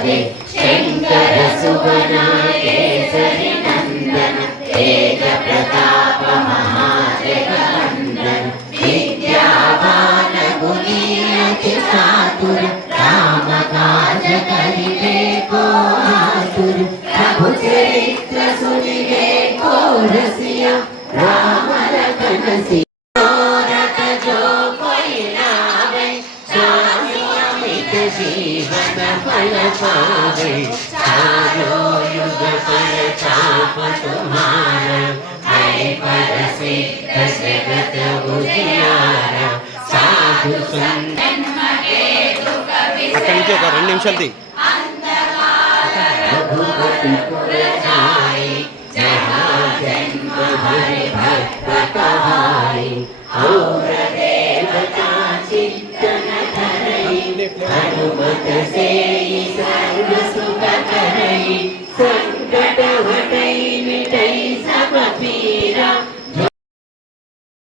राधे शंकर सुवन केसरी नंदन तेज प्रताप महाजगवंदन विद्यावान गुणी अति चातुर राम काज करिबे को आतुर प्रभु चरित्र सुनिबे को रसिया राम लखन सिया जीवन फल पावे चारों युग फल चाप तुम्हारा है पर सिद्ध जगत उजियारा साधु संत అక్కడి నుంచి ఒక 2 నిమిషాలు తీ रघुपति पुर जाए जहाँ जन्म हरि भक्त कहाए और देवता चित्तन धरई हनुमत से सर्व सुख करई संकट